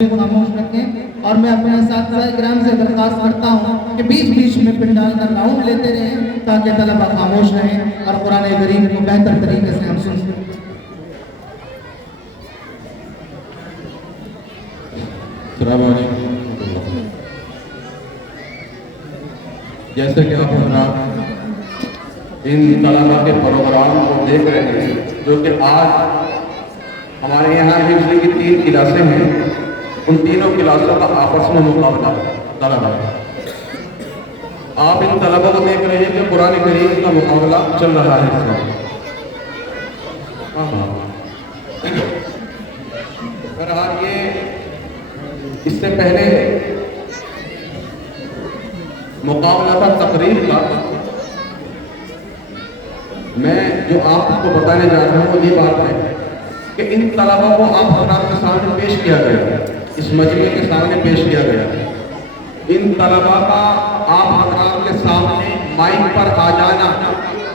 खामोश रखें और मैं अपने साथी ग्राम से दरख्वास्त करता हूँ कि बीच बीच में पिंडाल का राउंड लेते रहें ताकि तलबा खामोश रहें और कुरान करीम को बेहतर तरीके से हम सुन सकें। जैसे कि आप इन तलबा के प्रोग्राम को देख रहे हैं जो कि आज हमारे यहाँ हिफ्ज़ की 3 क्लासें हैं, उन तीनों क्लासों का आपस में मुकाबला तलबा। आप इन तलबा को देख रहे हैं कि कुरान करीम का मुकाबला चल रहा है इसमें। बहरहाल ये इससे पहले मुकाबला था तकरीर का। मैं जो आपको बताने जा रहा हूँ ये बात है कि इन तलबा को आप हज़रात के सामने पेश किया गया, इस मजमे के सामने पेश किया गया। इन तलबा का आप हज़रात के सामने माइक पर आ जाना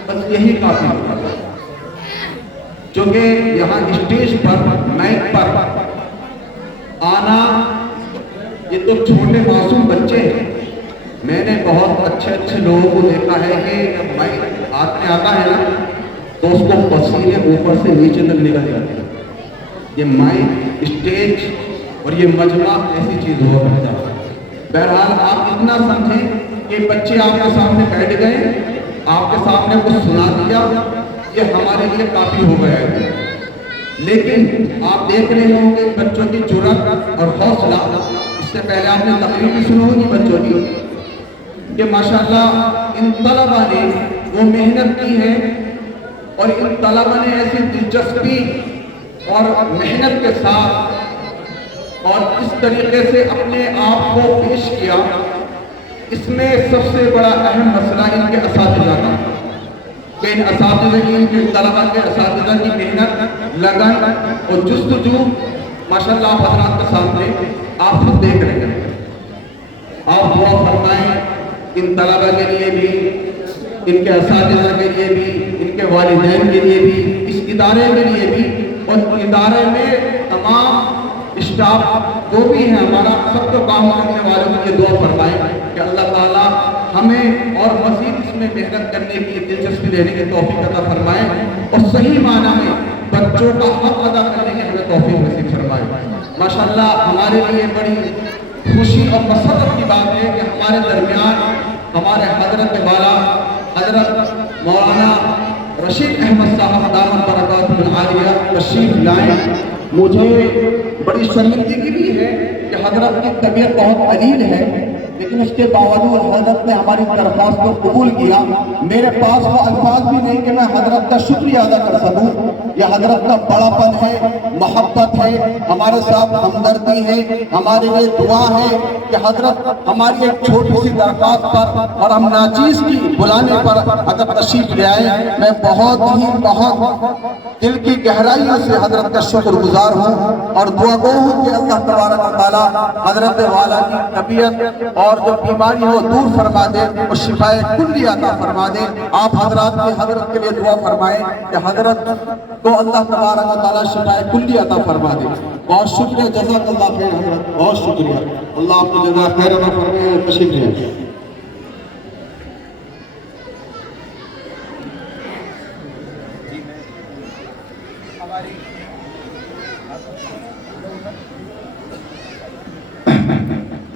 बस यही काफ़ी होता है, क्योंकि यहाँ स्टेज पर माइक पर आना ये तो छोटे मासूम बच्चे हैं। मैंने बहुत अच्छे लोगों को देखा है कि जब माइक हाथ में आता है ना तो उसको पसीने ऊपर से नीचे तक निकल जाते हैं। ये माइक, स्टेज और ये मजमा ऐसी चीज़ हो सकता है। बहरहाल आप इतना समझें कि बच्चे आपके सामने बैठ गए, आपके सामने कुछ सुना दिया, ये हमारे लिए काफ़ी हो गया है। लेकिन आप देख रहे होंगे बच्चों की जुर्रत और हौसला। इससे पहले आपने तकरीर भी सुनी होगी बच्चों की कि माशाअल्लाह इन तलबा ने वो मेहनत की है और इन तलबा ने ऐसी दिलचस्पी और मेहनत के साथ और इस तरीके से अपने आप को पेश किया। इसमें सबसे बड़ा अहम मसला इनके असातिज़ा का, कि इन असातिज़ा की, इनके तलबा के असातिज़ा की मेहनत, लगन और जुस्तजू माशाअल्लाह आप हज़रात के सामने आप सब देख रहे हैं। आप दुआ फरमाएं इन तलबा के लिए भी, इनके असातिज़ा के लिए भी, इनके वालिदैन के लिए भी, इस इदारे के लिए भी और इदारे में तमाम स्टाफ जो भी है हमारा, सबको काम करने वालों के लिए दुआ फरमाएं कि अल्लाह ताला हमें और मज़ीद इसमें मेहनत करने की, दिलचस्पी लेने की तौफीक अता फरमाएं और सही माना में बच्चों का हक अदा करने की हमें तौफीक नसीब फरमाएं। माशाअल्लाह हमारे लिए बड़ी खुशी और मसरत की बात है कि हमारे दरमियान हमारे हजरत वाला हजरत मौलाना रशीद अहमद साहब दामत बरकातुहुल आलिया तशरीफ लाए। मुझे बड़ी शर्मिंदगी भी है कि हजरत की तबीयत बहुत अलील है, लेकिन उसके बावजूद हजरत ने हमारी दरख्वास्त को कबूल किया। मेरे पास वो अल्फाज भी नहीं कि मैं हजरत का शुक्रिया अदा कर सकूं। यह हजरत का बड़ापन है, मोहब्बत है, हमारे साथ हमदर्दी है, हमारे लिए दुआ है कि हजरत हमारी एक छोटी सी दरख्वास्त पर और हम नाचीज की बुलाने पर अगर तशरीफ ले आए। मैं बहुत दिल की गहराइयों से हजरत का शुक्रगुजार हूँ और दुआ गो हूँ कि अल्लाह तबारक व तआला हजरत वाला की तबीयत और जो बीमारी हो दूर फरमा दे और शिफाए कुल्ली अता फरमा दे। आप हजरत के लिए दुआ फरमाएं कि हजरत को अल्लाह तबारक व तआला शिफाए कुल्ली अता फरमा दे। बहुत शुक्रिया, जज़ाकल्लाह खैर हजरत, बहुत शुक्रिया। अल्लाह आपको जज़ा खैर अता फरमाए। तशरीफ ले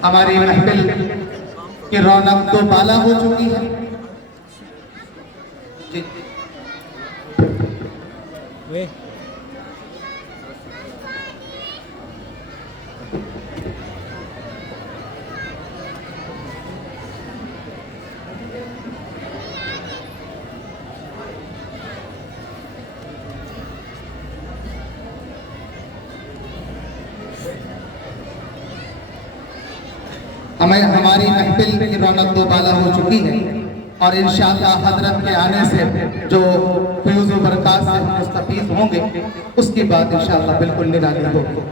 हमारी महफिल की रौनक तो बाला हो चुकी है। हमारी महफिल की रौनक दो बाला हो चुकी है और इंशाअल्लाह हजरत के आने से जो फ्यूज़ व बरक़ात से मुस्तफ़ीज़ होंगे उसकी बात इंशाअल्लाह बिल्कुल निराली होगी।